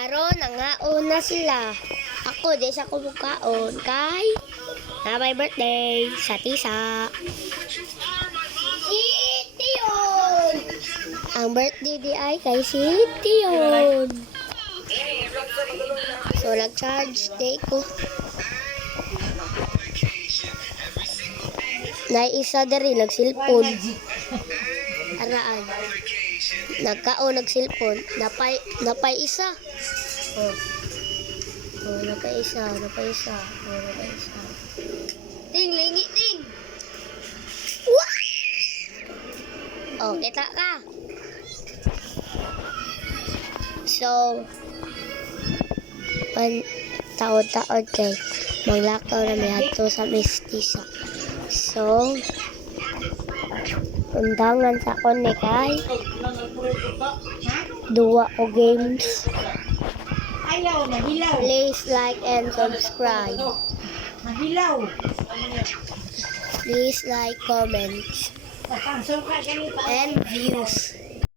karon nangaon na sila. Ako di sa kumukaon kay na my birthday sa tisa. Si Tion. Ang birthday di ay kay si Tion. So nag-charge day ko. Na isa diri nagsilpon. Araan. Nagkaon nagsilpon. Napay isa. Oh. Oh, napay isa. Ting, lingi, ting. Wah! Oh, kita ka. So, taon-taon kay maglakaw na may hadto sa mestiza. So, undangan sa kone kay duwa o games. Ayaw, mahilaw. Please like and subscribe. Mahilaw. Please like, comments, Papansok ka ganito. and views.